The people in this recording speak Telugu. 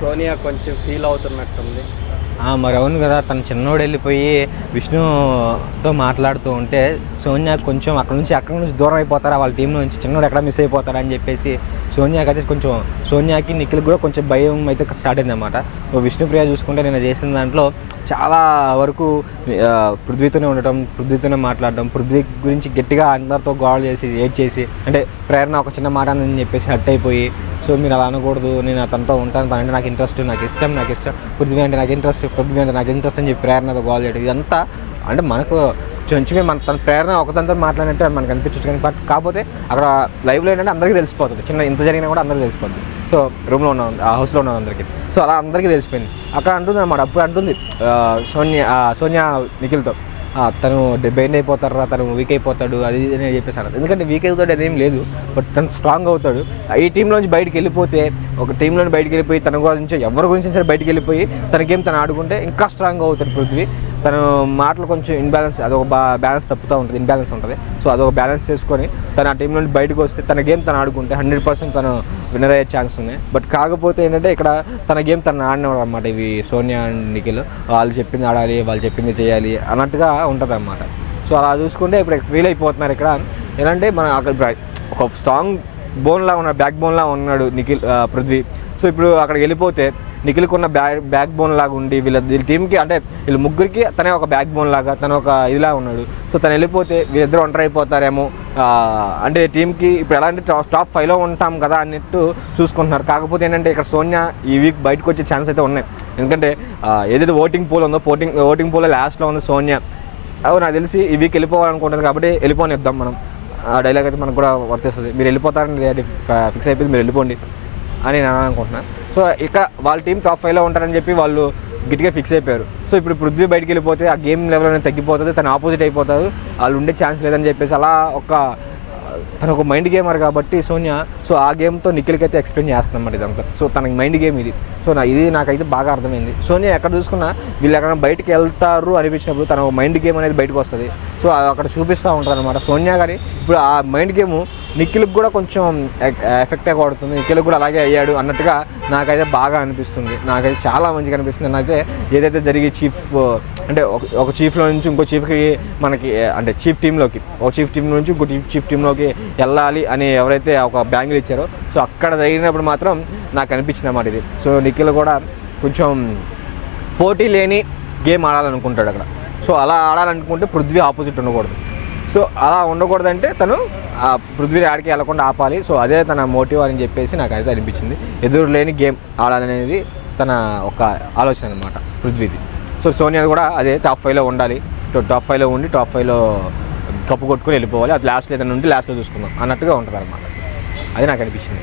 సోనియా కొంచెం ఫీల్ అవుతున్నట్టుంది. మరి అవును కదా, తను చిన్నోడు వెళ్ళిపోయి విష్ణుతో మాట్లాడుతూ ఉంటే సోనియా కొంచెం అక్కడ నుంచి దూరం అయిపోతారా వాళ్ళ టీంలో నుంచి, చిన్నోడు ఎక్కడ మిస్ అయిపోతారా అని చెప్పేసి సోనియాకి అయితే కొంచెం, సోనియాకి నిఖిల్కి కూడా కొంచెం భయం అయితే స్టార్ట్ అయిందన్నమాట. విష్ణుప్రియ చూసుకుంటే నేను చేసిన దాంట్లో చాలా వరకు పృథ్వీతోనే ఉండటం, పృథ్వీతోనే మాట్లాడడం, పృథ్వీ గురించి గట్టిగా అందరితో గోల్ చేసి ఏడ్ చేసి, అంటే ప్రేరణ ఒక చిన్న మాట అని చెప్పేసి హట్ అయిపోయి, సో మీరు అలా అనకూడదు, నేను అతనితో ఉంటాను, తనంటే నాకు ఇంట్రెస్ట్, నాకు ఇష్టం, పృథ్వీ అంటే నాకు ఇంట్రెస్ట్ అని చెప్పి ప్రేరణతో గోల్ చేయడం, ఇదంతా అంటే మనకు కొంచెమే తన ప్రేరణ ఒకదంతా మాట్లాడినట్టు మనకు అనిపించవచ్చు. కానీ కాకపోతే అక్కడ లైవ్లో ఏంటంటే అందరికీ తెలిసిపోతుంది, చిన్న ఇంత జరిగినా కూడా అందరికీ తెలిసిపోతుంది. సో రూమ్లో ఉన్న ఆ హౌస్లో ఉన్న అందరికీ, సో అలా అందరికీ తెలిసిపోయింది. అక్కడ అంటుంది అన్నమాట, అప్పుడు అంటుంది సోనియా నిఖిల్తో, తను బెండ్ అయిపోతారా, తను వీక్ అయిపోతాడు అది అని చెప్పేసారు. ఎందుకంటే వీక్ అవుతాడు అదేం లేదు, బట్ తను స్ట్రాంగ్ అవుతాడు. ఈ టీంలోంచి బయటికి వెళ్ళిపోతే, ఒక టీంలోని బయటికి వెళ్ళిపోయి తన గురించి ఎవరి గురించి సరే బయటికి వెళ్ళిపోయి తన గేమ్ తను ఆడుకుంటే ఇంకా స్ట్రాంగ్ అవుతాడు పృథ్వీ. తను మాటలు కొంచెం ఇన్బ్యాలెన్స్, అదొక బ్యాలెన్స్ తప్పుతూ ఉంటుంది, ఇన్బ్యాలెన్స్ ఉంటుంది. సో అదొక బ్యాలెన్స్ చేసుకొని తను ఆ టీం నుండి బయటకు వస్తే తన గేమ్ తను ఆడుకుంటే 100% తను విన్నర్ అయ్యే ఛాన్స్ ఉన్నాయి. బట్ కాకపోతే ఏంటంటే ఇక్కడ తన గేమ్ తను ఆడినవాడు అనమాట. ఇవి సోనియా అండ్ నిఖిల్ వాళ్ళు చెప్పింది ఆడాలి, వాళ్ళు చెప్పింది చేయాలి అన్నట్టుగా ఉంటుంది అన్నమాట. సో అలా చూసుకుంటే ఇప్పుడు ఫీల్ అయిపోతున్నారు ఇక్కడ. ఏంటంటే మన అక్కడ ఒక స్ట్రాంగ్ బోన్లా ఉన్నాడు, బ్యాక్ బోన్లా ఉన్నాడు నిఖిల్, పృథ్వీ. సో ఇప్పుడు అక్కడికి వెళ్ళిపోతే నిఖిల్కి ఉన్న బ్యాక్ బోన్ లాగా ఉండి వీళ్ళ టీంకి, అంటే వీళ్ళ ముగ్గురికి తనే ఒక బ్యాక్ బోన్ లాగా, తను ఒక ఇదిలా ఉన్నాడు. సో తను వెళ్ళిపోతే వీళ్ళిద్దరు ఒంటరి అయిపోతారేమో, అంటే టీంకి ఇప్పుడు ఎలా అంటే టాప్ 5లో ఉంటాం కదా అన్నట్టు చూసుకుంటున్నారు. కాకపోతే ఏంటంటే ఇక్కడ సోనియా ఈ వీక్ బయటకు వచ్చే ఛాన్స్ అయితే ఉన్నాయి. ఎందుకంటే ఏదైతే ఓటింగ్ పూల్ ఉందో ఓటింగ్ పూల్లో లాస్ట్లో ఉంది సోనియా. నాకు తెలిసి ఈ వీక్ వెళ్ళిపోవాలనుకుంటుంది కాబట్టి వెళ్ళిపోనిద్దాం మనం. ఆ డైలాగ్ అయితే మనకు కూడా వర్తిస్తుంది, మీరు వెళ్ళిపోతారని ఫిక్స్ అయిపోయింది, మీరు వెళ్ళిపోండి అని నేను అనుకుంటున్నాను. సో ఇక్కడ వాళ్ళ టీం టాప్ 5లో ఉంటారని చెప్పి వాళ్ళు గట్టిగా ఫిక్స్ అయిపోయారు. సో ఇప్పుడు పృథ్వీ బయటికి వెళ్ళిపోతే ఆ గేమ్ లెవెల్ అనేది తగ్గిపోతుంది, తను ఆపోజిట్ అయిపోతారు, వాళ్ళు ఉండే ఛాన్స్ లేదని చెప్పేసి అలా తను ఒక మైండ్ గేమర్ కాబట్టి సోనియా, సో ఆ గేమ్తో నిఖిల్కి అయితే ఎక్స్ప్లెయిన్ చేస్తుంది అన్నమాట ఇదంతా. సో తనకి మైండ్ గేమ్ ఇది. సో ఇది నాకైతే బాగా అర్థమైంది. సోనియా ఎక్కడ చూసుకున్నా వీళ్ళు ఎక్కడ బయటకు వెళ్తారు అనిపించినప్పుడు తన మైండ్ గేమ్ అనేది బయటకు వస్తుంది. సో అక్కడ చూపిస్తూ ఉంటుంది అనమాట సోనియా. కానీ ఇప్పుడు ఆ మైండ్ గేమ్ నిఖిల్కి కూడా కొంచెం ఎఫెక్ట్ కొడుతుంది, నిఖిల్కి కూడా అలాగే అయ్యాడు అన్నట్టుగా నాకైతే బాగా అనిపిస్తుంది. నాకైతే చాలా మంచిగా అనిపిస్తుంది. నాకైతే ఏదైతే జరిగి అంటే ఒక చీఫ్లో నుంచి ఇంకో చీఫ్కి మనకి, అంటే చీఫ్ టీంలోకి, ఒక చీఫ్ టీం నుంచి ఇంకో చీఫ్ టీంలోకి వెళ్ళాలి అని ఎవరైతే ఒక బ్యాంగిల్ ఇచ్చారో, సో అక్కడ జరిగినప్పుడు మాత్రం నాకు అనిపించింది అన్నమాట ఇది. సో నిఖిల్ కూడా కొంచెం పోటీ లేని గేమ్ ఆడాలనుకుంటాడు అక్కడ. సో అలా ఆడాలనుకుంటే పృథ్వీ ఆపోజిట్ ఉండకూడదు. సో అలా ఉండకూడదంటే తను పృథ్వీ ఆడికి వెళ్ళకుండా ఆపాలి. సో అదే తన మోటివ్ అని చెప్పేసి నాకు అయితే అనిపించింది. ఎదురు లేని గేమ్ ఆడాలనేది తన ఒక ఆలోచన అనమాట పృథ్వీది. సో సోనియా కూడా అదే టాప్ 5లో ఉండాలి, టాప్ 5లో ఉండి టాప్ 5లో కప్పు కొట్టుకుని వెళ్ళిపోవాలి, అది లాస్ట్లో ఏదైనా ఉంటే లాస్ట్లో చూసుకుందాం అన్నట్టుగా ఉంటుంది అనమాట. అది నాకు అనిపించింది.